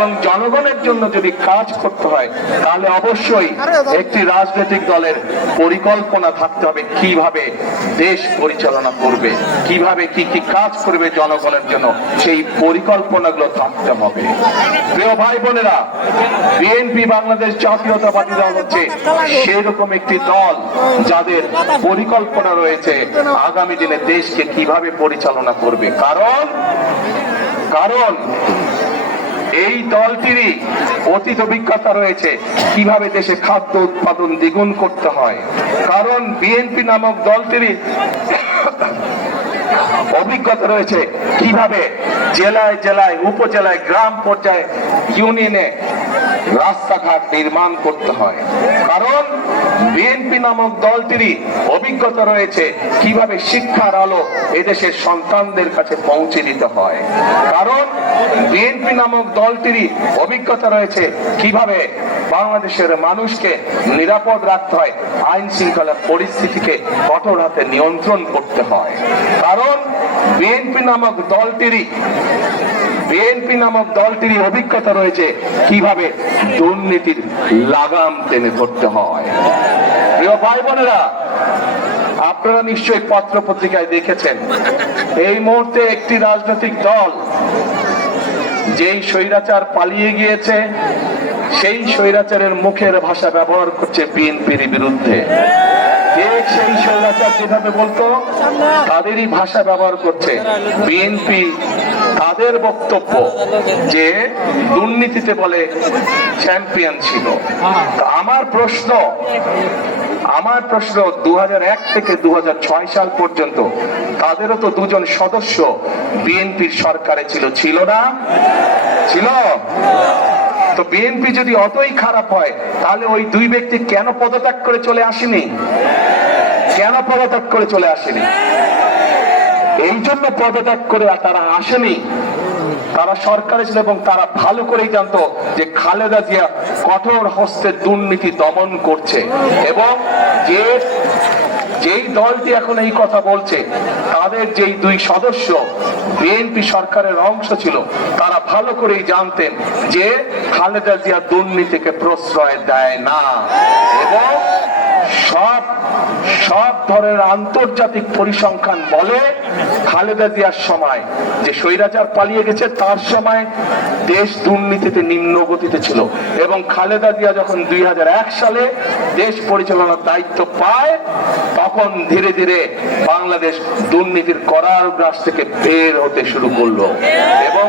এবং জনগণের জন্য যদি কাজ করতে হয় তাহলে অবশ্যই একটি রাজনৈতিক দলের পরিকল্পনা থাকতে হবে কিভাবে দেশ পরিচালনা করবে, কিভাবে কি কি কাজ করবে জনগণের জন্য, সেই পরিকল্পনাগুলো থাকতে হবে। প্রিয় ভাই বোনেরা, বিএনপি বাংলাদেশ জাতীয়তাবাদী দল হচ্ছে সেরকম একটি দল যাদের পরিকল্পনা রয়েছে আগামী দিনে দেশকে কিভাবে পরিচালনা করবে। কারণ এই দলটিরই অতীত অভিজ্ঞতা রয়েছে কিভাবে দেশে খাদ্য উৎপাদন দ্বিগুণ করতে হয়। কারণ বিএনপি নামক দলটিরই অভিজ্ঞতা রয়েছে কিভাবে জেলায় জেলায়, উপজেলায়, গ্রাম পর্যায়ে, ইউনিয়নে রাস্তাঘাট নির্মাণ করতে হয়। কারণ বিএনপি নামক দলটিরই অভিজ্ঞতা রয়েছে কিভাবে শিক্ষার আলো এদেশের সন্তানদের কাছে পৌঁছে দিতে হয়। কারণ বিএনপি নামক দলটিরই অভিজ্ঞতা রয়েছে কিভাবে বাংলাদেশের মানুষকে নিরাপদ রাখতে হয়, আইন শৃঙ্খলা পরিস্থিতিকে কঠোর হাতে নিয়ন্ত্রণ করতে হয়। কারণ বিএনপি নামক দলটিরই অভিজ্ঞতা রয়েছে কিভাবে দুর্নীতির লাগাম টেনে ধরতে হয়। প্রিয় ভাই বোনেরা, আপনারা নিশ্চয়ই পত্র পত্রিকায় দেখেছেন এই মুহূর্তে একটি রাজনৈতিক দল যেই স্বৈরাচার পালিয়ে গিয়েছে সেই স্বৈরাচারের মুখের ভাষা ব্যবহার করছে বিএনপির বিরুদ্ধে। সেই স্বৈরাচার যেভাবে বলতো তাদেরই ভাষা ব্যবহার করছে বিএনপি। তাদের বক্তব্য যে দুর্নীতিতে বলে চ্যাম্পিয়ন ছিল। আমার প্রশ্ন 2001 থেকে 2006 সাল পর্যন্ত তাদেরও তো দুজন সদস্য বিএনপির সরকারে ছিল না? ছিল। তো বিএনপি যদি অতই খারাপ হয় তাহলে ওই দুই ব্যক্তি কেন পদত্যাগ করে চলে আসেনি? এই জন্য পদত্যাগ করে তারা আসেনি। তারা সরকারে ছিল এবং তারা ভালো করেই জানতো যে খালেদা জিয়া কঠোর হস্তে দুর্নীতি দমন করছে। এবং যেই দলটি এখন এই কথা বলছে তাদের যেই দুই সদস্য বিএনপি সরকারের অংশ ছিল তারা ভালো করেই জানতেন যে খালেদা জিয়া দুর্নীতিকে প্রশ্রয় দেয় না। এবং সব ধরনের আন্তর্জাতিক পরিসংখ্যান বলে খালেদা জিয়ার সময় যে স্বৈরাচার পালিয়ে গেছে তার সময় দেশ দুর্নীতিতে নিম্ন গতিতে ছিল। এবং খালেদা জিয়া যখন 2001 সালে দেশ পরিচালনার দায়িত্ব পায় তখন ধীরে ধীরে বাংলাদেশ দুর্নীতির কারাগার থেকে বের হতে শুরু করলো। এবং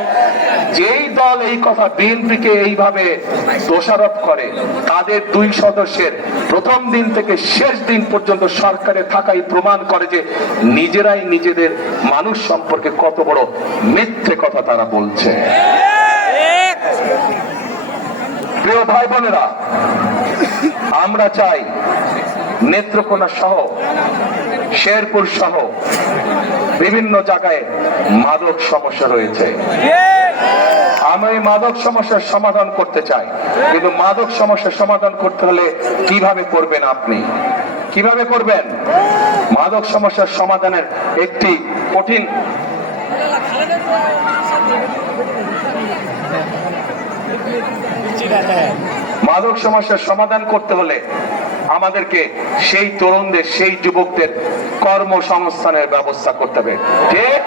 যেই দল এই কথা বিএনপিকে এইভাবে দোষারোপ করে তাদের দুই সদস্যের প্রথম দিন থেকে শেষ দিন পর্যন্ত সরকারে থাকাই প্রমাণ করে যে নিজেরাই নিজেদের মানুষ সম্পর্কে কত বড় মিথ্যে কথা তারা বলছে। প্রিয় ভাই বোনেরা, আমরা চাই নেত্রকোনা সহ, শেরপুর সহ বিভিন্ন জায়গায় মাদক সমস্যা রয়েছে। আমরা এই মাদক সমস্যার সমাধান করতে চাই, কিন্তু মাদক সমস্যার সমাধান করতে হলে কিভাবে করবেন? আপনি কিভাবে করবেন? মাদক সমস্যার সমাধানের একটি কঠিন মাদক সমস্যার সমাধান করতে হলে আমাদেরকে সেই তরুণদের, সেই যুবকদের কর্মসংস্থানের ব্যবস্থা করতে হবে। ঠিক?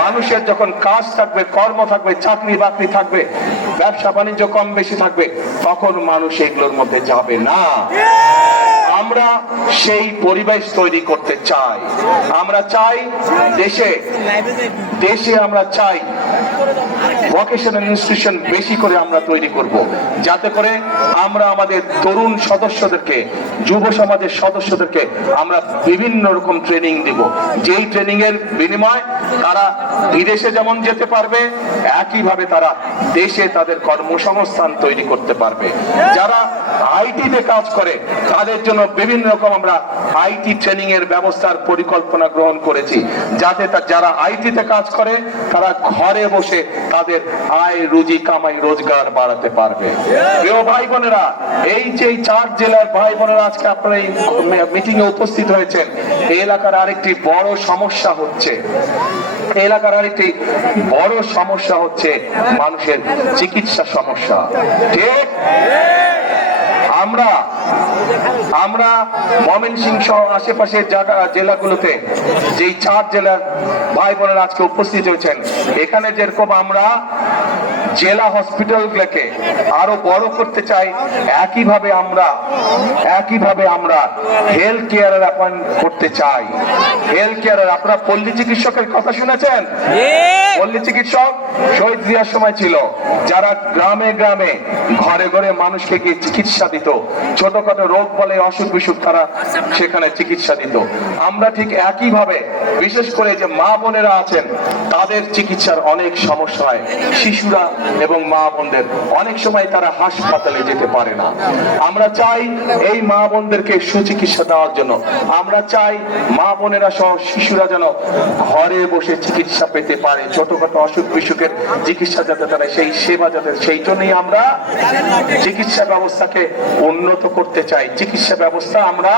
মানুষের যখন কাজ থাকবে, কর্ম থাকবে, চাকরি বাকরি থাকবে, ব্যবসা বাণিজ্য কম বেশি থাকবে, তখন মানুষ এগুলোর মধ্যে যাবে না। আমরা সেই পরিবেশ তৈরি করতে চাই। আমরা চাই দেশে আমরা চাই ভোকেশনাল ইনস্টিটিউশন বেশি করে আমরা তৈরি করব, যাতে করে আমরা আমাদের তরুণ সদস্যদেরকে, যুব সমাজের সদস্যদেরকে আমরা বিভিন্ন রকম ট্রেনিং দিব, যেই ট্রেনিং এর বিনিময়ে তারা বিদেশে যেমন যেতে পারবে একইভাবে তারা দেশে তাদের কর্মসংস্থান তৈরি করতে পারবে। যারা আইটিতে কাজ করে তাদের জন্য বিভিন্ন রকম আমরা আইটি ট্রেনিং এর ব্যবস্থার পরিকল্পনা গ্রহণ করেছি, যাতে যারা আইটিতে কাজ করে তারা ঘরে বসে তাদের আয় রুজি কামাই রোজগার বাড়াতে পারবে। প্রিয় ভাই বোনেরা, এই যে 4 জেলার ভাই বোনেরা আজকে আপনারা এই মিটিং এ উপস্থিত হয়েছেন, এই এলাকার আরেকটি বড় সমস্যা হচ্ছে এলাকার আরেকটি বড় সমস্যা হচ্ছে মানুষের চিকিৎসা সমস্যা। ঠিক, আমরা ময়মনসিংহ সহ আশেপাশের জেলাগুলোতে যেই 4 জেলার ভাই বোনেরা আজকে উপস্থিত হয়েছেন, এখানে যেরকম আমরা জেলা হসপিটালগুলোকে আরো বড় করতে চাই, একইভাবে আমরা হেলথ কেয়ারের অ্যাপয়েন্ট করতে চাই। হেলথ কেয়ারের, আপনারা পল্লী চিকিৎসকের কথা শুনেছেন? পল্লী চিকিৎসক শহীদ জিয়ার সময় ছিল, যারা গ্রামে গ্রামে ঘরে ঘরে মানুষকে গিয়ে চিকিৎসা দিত, ছোটখাটো রোগ বলে অসুখ বিসুখ তারা সেখানে চিকিৎসা দিত। আমরা ঠিক একইভাবে বিশেষ করে যে মা বোনেরা আছেন তাদের চিকিৎসার অনেক সমস্যা হয়। শিশুরা এবং মা বোনদের অনেক সময় তারা হাসপাতালে যেতে পারে না। আমরা চাই এই মা বোনদেরকে সুচিকিৎসা দেওয়ার জন্য, আমরা চাই মা বোনেরা সহ শিশুরা যেন ঘরে বসে চিকিৎসা পেতে পারে, ছোটখাটো অসুখ বিসুখের চিকিৎসা যাতে তারা সেই সেবা যাতে, সেই জন্যই আমরা চিকিৎসা ব্যবস্থাকে উন্নত করতে চাই। চিকিৎসা ব্যবস্থা আমরা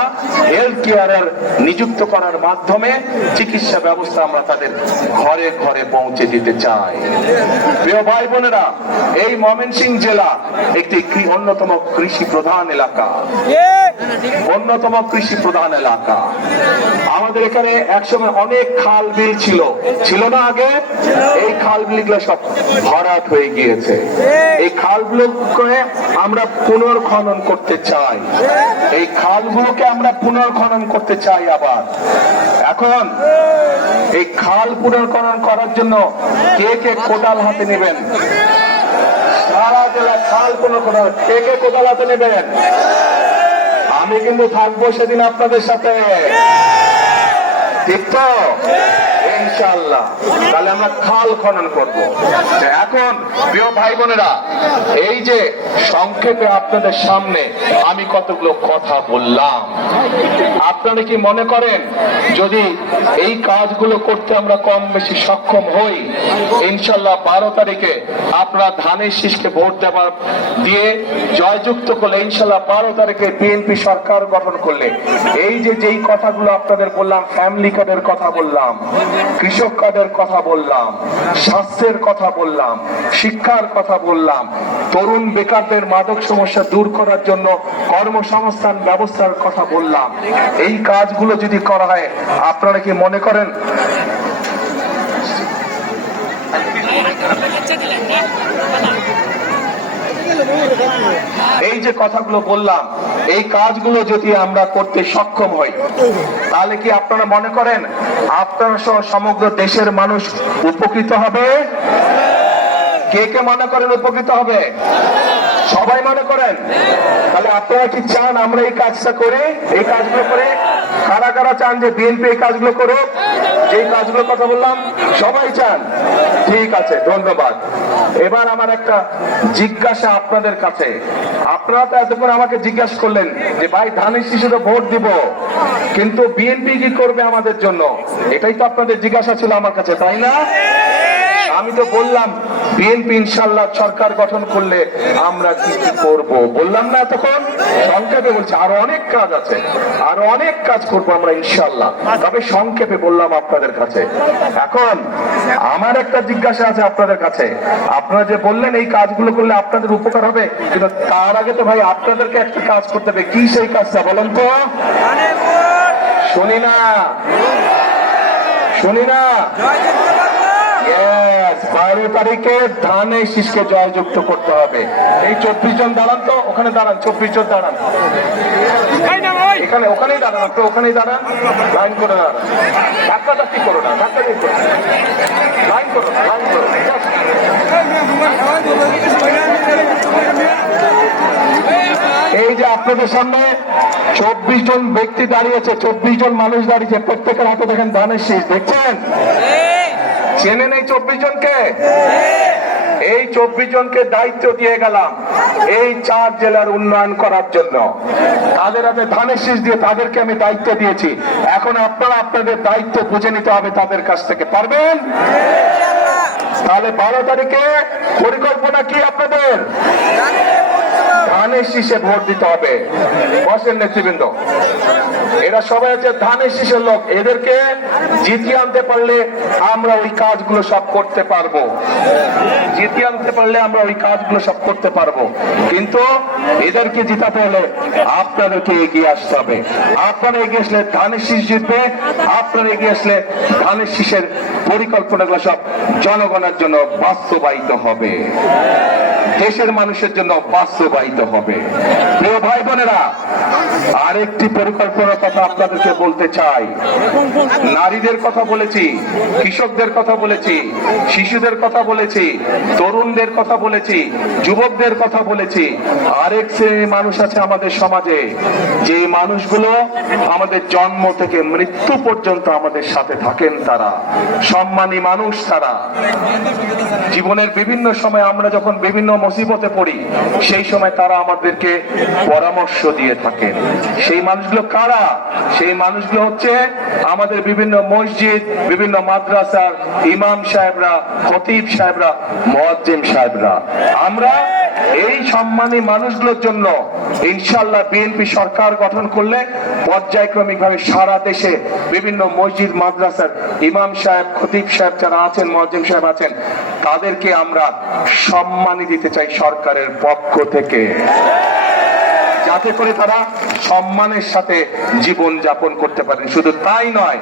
হেলথ কেয়ারের নিযুক্ত করার মাধ্যমে চিকিৎসা ব্যবস্থা আমরা তাদের ঘরে ঘরে পৌঁছে দিতে চাই। প্রিয় ভাই বোনেরা, এই ময়মনসিংহ জেলা একটি অন্যতম কৃষি প্রধান এলাকা, আমাদের এখানে একসময় অনেক খাল বিল ছিল না আগে? এই খাল বিলগুলো সব ভরাট হয়ে গিয়েছে। এই খালগুলোকে আমরা পুনর্খনন করতে চাই, আবার এখন এই খাল পুনর্খনন করার জন্য কে কে কোদাল হাতে নেবেন? সারা জেলা খাল পুনর্খনন কে কে কোদাল হাতে নেবেন? আমি কিন্তু থাকবো সেদিন আপনাদের সাথে, ঠিক তো? ইনশাআল্লাহ। তাহলে আমরা খাল খনন করবো। এখন প্রিয় ভাই বোনেরা, এই যে সংক্ষেপে আপনাদের সামনে আমি কতগুলো কথা বললাম, আপনারা কি মনে করেন যদি এই কাজগুলো করতে আমরা কম বেশি সক্ষম হই, ইনশাআল্লাহ 12 তারিখে আপনারা ধানের শীষকে ভোট দিয়ে জয়যুক্ত করলে, ইনশাআল্লাহ 12 তারিখে বিএনপি সরকার গঠন করলে, এই যে যেই কথাগুলো আপনাদের বললাম, ফ্যামিলি কার্ডের কথা বললাম, কৃষক কার্ডের কথা বললাম, স্বাস্থ্যের কথা বললাম, শিক্ষার কথা বললাম, তরুণ বেকারদের মাদক সমস্যা দূর করার জন্য কর্মসংস্থান ব্যবস্থার কথা বললাম, এই কাজগুলো যদি করা হয়, আপনারা কি মনে করেন এই যে কথাগুলো বললাম, এই কাজগুলো যদি আমরা করতে সক্ষম হই, তাহলে কি আপনারা মনে করেন আপনারা সহ সমগ্র দেশের মানুষ উপকৃত হবে? কে কে মনে করেন উপকৃত হবে? সবাই মনে করেন? তাহলে আপনারা কি চান আমরা এই কাজটা করে, এই কাজগুলো করে? কারা কারা চান যে বিএনপি এই কাজগুলো করুক? যেই কাজগুলো কথা বললাম সবাই চান? ঠিক আছে, ধন্যবাদ। এবার আমার একটা জিজ্ঞাসা আপনাদের কাছে। আপনারা তো এতক্ষণ আমাকে জিজ্ঞাসা করলেন যে ভাই ধানের শীষে ভোট দিব, কিন্তু বিএনপি কি করবে আমাদের জন্য? এটাই তো আপনাদের জিজ্ঞাসা ছিল আমার কাছে, তাই না? আমি তো বললাম বিএনপি ইনশাআল্লাহ সরকার গঠন করলে আমরা কি কি করব, বললাম না এতক্ষণ? সংক্ষেপে বলছি, আরো অনেক কাজ আছে, আরো অনেক কাজ করবো আমরা ইনশাআল্লাহ, তবে সংক্ষেপে বললাম আপনাদের কাছে। এখন আমার একটা জিজ্ঞাসা আছে আপনাদের কাছে। আপনারা যে বললেন এই কাজগুলো করলে আপনাদের উপকার হবে, কিন্তু তার আগে তো ভাই আপনাদেরকে একটা কাজ করতে হবে। কি সেই কাজটা বলেন তো? শুনি না 12 তারিখে ধানের শীষকে জয়যুক্ত করতে হবে। এই 24 জন দাঁড়ান তো, ওখানে দাঁড়ান, 24 জন দাঁড়ান, এখানে ওখানেই দাঁড়ান, আপনি ওখানেই দাঁড়ান, লাইন করে দাঁড়ান, ধাক্কাধাক্কি করো না, ধাক্কাধাক্কি করো, লাইন করো, লাইন করো। এই যে আপনাদের সামনে 24 জন ব্যক্তি দাঁড়িয়েছে, 24 জন মানুষ দাঁড়িয়েছে, প্রত্যেকের হাতে দেখেন ধানের শীষ, দেখছেন? চেনেন এই 24 জনকে? এই 24 জনকে দায়িত্ব দিয়ে গেলাম এই 4 জেলার উন্নয়ন করার জন্য। তাদের হাতে ধানের শীষ দিয়ে তাদেরকে আমি দায়িত্ব দিয়েছি। এখন আপনারা আপনাদের দায়িত্ব বুঝে নিতে হবে তাদের কাছ থেকে। পারবেন? তাহলে 12 তারিখে পরিকল্পনা কি আপনাদের? ধানের ধানের শীষে ভোট দিতে হবে। বসেন নেতৃবৃন্দ, এরা সবাই হচ্ছে ধানের শীষের লোক, এদেরকে জিতিয়ে আনতে পারলে আমরা ওই কাজগুলো সব করতে পারবো, জিতিয়ে আনতে পারলে আমরা ওই কাজগুলো সব করতে পারবো। কিন্তু এদেরকে জিতাতে হলে আপনাদেরকে এগিয়ে আসতে হবে। আপনারা এগিয়ে আসলে ধানের শীষ জিতবে, আপনারা এগিয়ে আসলে ধানের শীষের পরিকল্পনাগুলো সব জনগণের জন্য বাস্তবায়িত হবে, দেশের মানুষের জন্য বাস্তবায়িত হবে। প্রিয় ভাই বোনেরা, আরেকটি পরিকল্পনার কথা আপনাদেরকে বলতে চাই। নারীদের কথা বলেছি, কৃষকদের কথা বলেছি, শিশুদের কথা বলেছি, তরুণদের কথা বলেছি, যুবকদের কথা বলেছি। আরেক শ্রেণীর মানুষ আছে আমাদের সমাজে, যে মানুষগুলো আমাদের জন্ম থেকে মৃত্যু পর্যন্ত আমাদের সাথে থাকেন। তারা সম্মানী মানুষ, তারা জীবনের বিভিন্ন সময় আমরা যখন বিভিন্ন মুসিবতে পড়ি সেই সময় তারা আমাদেরকে পরামর্শ দিয়ে থাকেন। সেই মানুষগুলো কারা? সেই মানুষগুলো হচ্ছে আমাদের বিভিন্ন মসজিদ, বিভিন্ন মাদ্রাসার ইমাম সাহেবরা, খতিব সাহেবরা, মুয়াজ্জিম সাহেবরা। আমরা এই সম্মানী মানুষগুলোর জন্য ইনশাআল্লাহ বিএনপি সরকার গঠন করলে পর্যায়ক্রমিক ভাবে সারা দেশে বিভিন্ন মসজিদ, মাদ্রাসার ইমাম সাহেব, খতিব সাহেব যারা আছেন, মুয়াজ্জিম সাহেব আছেন, তাদেরকে আমরা সম্মানী দিতে চাই সরকারের পক্ষ থেকে, যাতে করে তারা সম্মানের সাথে জীবন যাপন করতে পারেন। শুধু তাই নয়,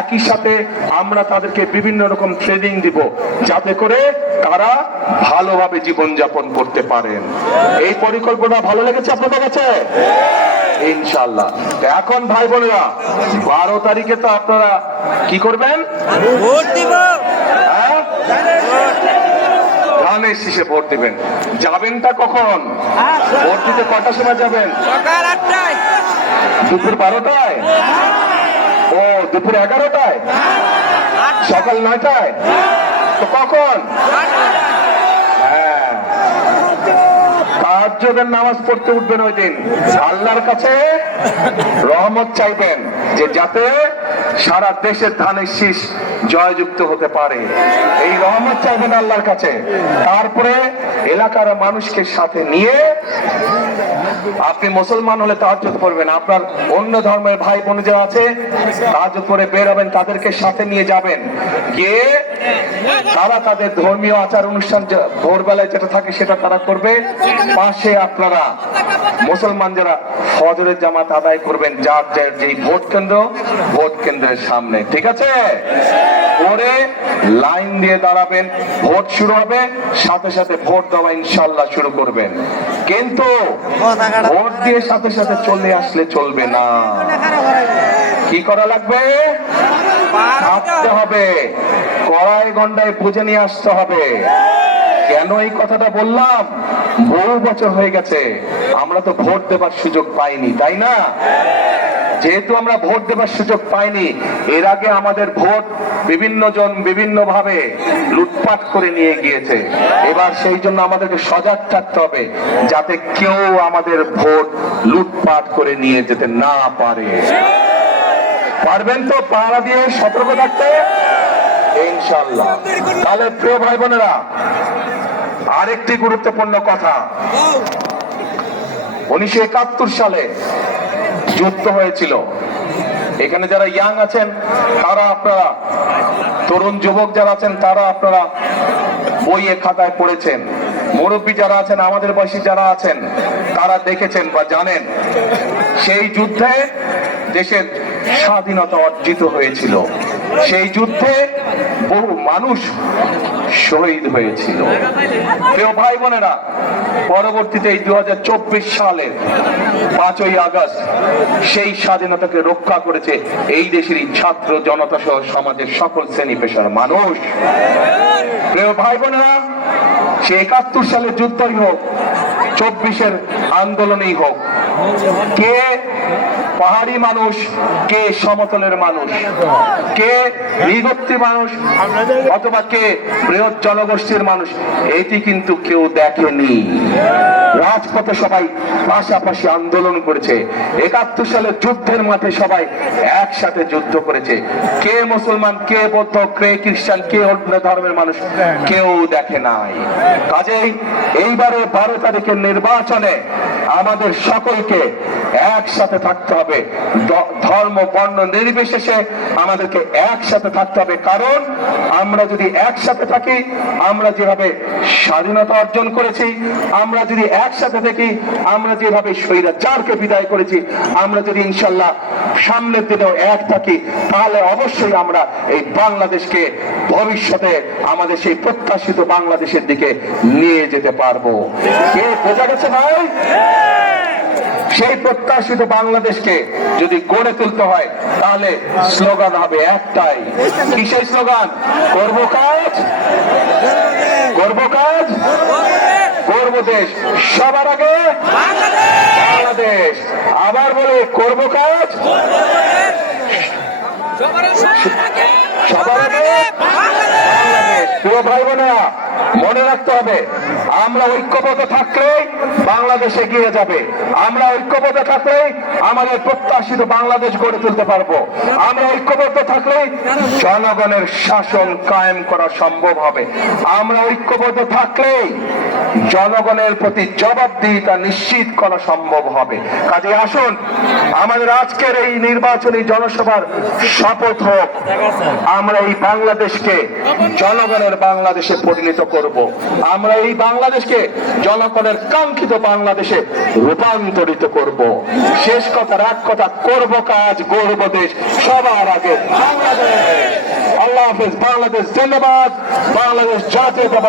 একই সাথে আমরা তাদেরকে বিভিন্ন রকম ট্রেনিং দিব, যাতে করে তারা ভালোভাবে জীবন যাপন করতে পারেন। এই পরিকল্পনা ভালো লেগেছে আপনাদের কাছে? ইনশাআল্লাহ। এখন ভাই বোনেরা, 12 তারিখে তো আপনারা কি করবেন? ভোট দিব। ধানের শীষে ভোট দিবেন। যাবেনটা কখন? ভোট দিতে কটার সময় যাবেন? সকাল 8টায়। দুপুর 12টায়? ও, দুপুর 11টায়? সকাল 9টায়? তো কখন? হ্যাঁ, তাহাজ্জুদের নামাজ পড়তে উঠবেন ওই দিন। আল্লাহর কাছে রহমত চাইবেন যে যাতে সারা দেশের ধানের শীষ জয়যুক্ত হতে পারে, এই রহমত চাইবেন আল্লাহর কাছে। তারপরে এলাকার মানুষকে সাথে নিয়ে আপনি মুসলমান হলে তাহাজ্জুদ পড়বেন, আপনার অন্য ধর্মের ভাই বোন যারা আছে তাহাজ্জুদ পড়ে বের হবেন, তাদেরকে সাথে নিয়ে যাবেন, গিয়ে তারা তাদের ধর্মীয় আচার অনুষ্ঠান ভোরবেলায় যেটা থাকে সেটা তারা করবে। পাশে আপনারা মুসলমান যারা ফজরের জামাত আদায় করবেন, যার যার যেই ভোট কেন্দ্র, ভোট কেন্দ্রের সামনে, ঠিক আছে? পরে লাইন দিয়ে দাঁড়াবেন, ভোট শুরু হবে, সাথে সাথে ভোট দেওয়া ইনশাআল্লাহ শুরু করবেন। কিন্তু ভোট দিয়ে সাথে সাথে চলে আসলে চলবে না, কি করা লাগবে? ভাবতে হবে, কড়াই গন্ডায় বুঝে নিয়ে আসতে হবে। কেন এই কথাটা বললাম? বহু বছর হয়ে গেছে আমরা তো ভোট দেবার সুযোগ পাইনি, তাই না? যেহেতু আমরা ভোট দেবার সুযোগ পাইনি, এর আগে আমাদের ভোট বিভিন্ন জন বিভিন্ন ভাবে লুটপাট করে নিয়ে গিয়েছে। এবার সেই জন্য আমাদেরকে সজাগ থাকতে হবে যাতে কেউ আমাদের ভোট লুটপাট করে নিয়ে যেতে না পারে। পারবেন তো পাহারা দিয়ে সতর্ক থাকতে? ইনশাআল্লাহ। তাহলে প্রিয় ভাই বোনেরা, আরেকটি গুরুত্বপূর্ণ কথা, 1971 সালে যুদ্ধ হয়েছিল। এখানে যারা ইয়াং আছেন তারা, আপনারা তরুণ যুবক যারা আছেন তারা আপনারা বইয়ে খাতায় পড়েছেন, মুরব্বী যারা আছেন, আমাদের বয়সী যারা আছেন তারা দেখেছেন বা জানেন। সেই যুদ্ধে দেশের স্বাধীনতা অর্জিত হয়েছিল, সেই যুদ্ধে বহু মানুষ শহীদ হয়েছিল। প্রিয় ভাই বোনেরা, পরবর্তীতে এই 2024 সালের 5ই আগস্ট সেই স্বাধীনতাকে রক্ষা করেছে এই দেশেরই ছাত্র জনতা সহ সমাজের সকল শ্রেণী পেশার মানুষ। প্রিয় ভাই বোনেরা, সে 71 সালের যুদ্ধই হোক, 24-এর আন্দোলনই হোক, কে পাহাড়ি মানুষ, কে সমতলের মানুষ, কে বিভক্তি মানুষ অথবা কে বৃহৎ জনগোষ্ঠীর মানুষ, এটি কিন্তু কেউ দেখেনি। রাজপথে সবাই পাশাপাশি আন্দোলন করেছে। 71 সালের যুদ্ধের মাঠে সবাই একসাথে যুদ্ধ করেছে। কে মুসলমান, কে বৌদ্ধ, কে খ্রিস্টান, কে অন্য ধর্মের মানুষ, কেউ দেখে নাই। কাজেই এইবারে 12 তারিখের নির্বাচনে আমাদের সকলকে একসাথে থাকতে হবে, ধর্ম বর্ণ নির্বিশেষে আমাদেরকে একসাথে থাকতে হবে। কারণ আমরা যদি একসাথে থাকি, আমরা যেভাবে স্বাধীনতা অর্জন করেছি, আমরা যদি একসাথে থাকি, আমরা যেভাবে স্বৈরাচারকে বিদায় করেছি, আমরা যদি ইনশাল্লাহ সামনের দিনেও এক থাকি, তাহলে অবশ্যই আমরা এই বাংলাদেশকে ভবিষ্যতে আমাদের সেই প্রত্যাশিত বাংলাদেশের দিকে নিয়ে যেতে পারবো। কে বোঝা গেছে ভাই? সেই প্রত্যাশিত বাংলাদেশকে যদি গড়ে তুলতে হয়, তাহলে স্লোগান হবে একটাই। কি সেই স্লোগান? করব কাজ, করব কাজ, করব দেশ, সবার আগে বাংলাদেশ। আবার বলে করব কাজ, সবার আগে বাংলাদেশ। প্রিয় ভাই বোনেরা, মনে রাখতে হবে, আমরা ঐক্যবদ্ধ থাকলেই বাংলাদেশ এগিয়ে যাবে। আমরা ঐক্যবদ্ধ থাকলেই আমাদের প্রত্যাশিত বাংলাদেশ গড়ে তুলতে পারবো। আমরা ঐক্যবদ্ধ থাকলেই জনগণের শাসন কায়েম করা সম্ভব হবে। আমরা ঐক্যবদ্ধ থাকলেই জনগণের প্রতি জবাবদিহিতা নিশ্চিত করা সম্ভব হবে। কাজে আসুন, আমাদের আজকের এই নির্বাচনী জনসভার শপথ হোক, আমরা এই বাংলাদেশকে জনগণের বাংলাদেশে পরিণত করব। আমরা এই বাংলাদেশকে জনগণের কাঙ্ক্ষিত বাংলাদেশে রূপান্তরিত করব। শেষ কথার এক কথা, করব কাজ, গড়ব দেশ, সবার আগে বাংলাদেশ। আল্লাহ হাফেজ। বাংলাদেশ জিন্দাবাদ। বাংলাদেশ জাতীয়তাবাদী